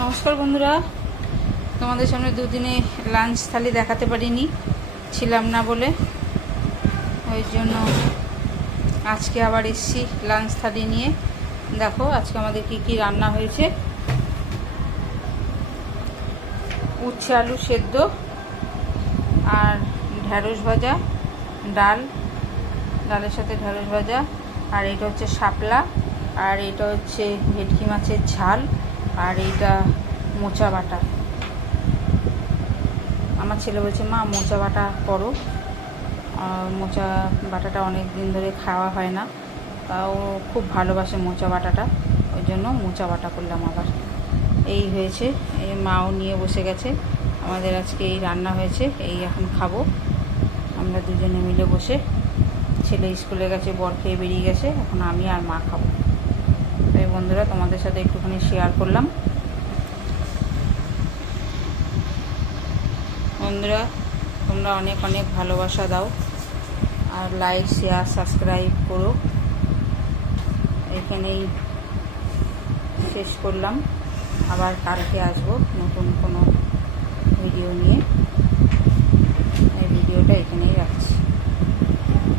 নমস্কার বন্ধুরা, তোমাদের সামনে দুদিনে লাঞ্চ থালি দেখাতে পারিনি, ছিলাম না বলে। ওই জন্য আজকে আবার এসছি লাঞ্চ থালি নিয়ে। দেখো আজকে আমাদের কি কি রান্না হয়েছে। উচ্ছে আলু সেদ্ধ আর ঢ্যাঁড়স ভাজা, ডালের সাথে ঢ্যাঁড়স ভাজা, আর এটা হচ্ছে শাপলা, আর এটা হচ্ছে ভেটকি মাছের ঝাল, আর এইটা মোচা বাটা। আমার ছেলে বলছে মা মোচা বাটা করো, মোচা বাটাটা অনেক দিন ধরে খাওয়া হয় না, তাও খুব ভালোবাসে মোচা বাটাটা, ওই জন্য মোচা বাটা করলাম আবার। এই হয়েছে, এই মাও নিয়ে বসে গেছে। আমাদের আজকে এই রান্না হয়েছে, এই এখন খাবো আমরা দুজনে মিলে বসে। ছেলে স্কুলে গেছে, বর খেয়ে বেরিয়ে গেছে, এখন আমি আর মা খাবো। তাই বন্ধুরা তোমাদের সাথে একটুখানি শেয়ার করলাম। বন্ধুরা তোমরা অনেক অনেক ভালোবাসা দাও, আর লাইক শেয়ার সাবস্ক্রাইব করো। এখানেই শেষ করলাম, আবার কালকে আসবো নতুন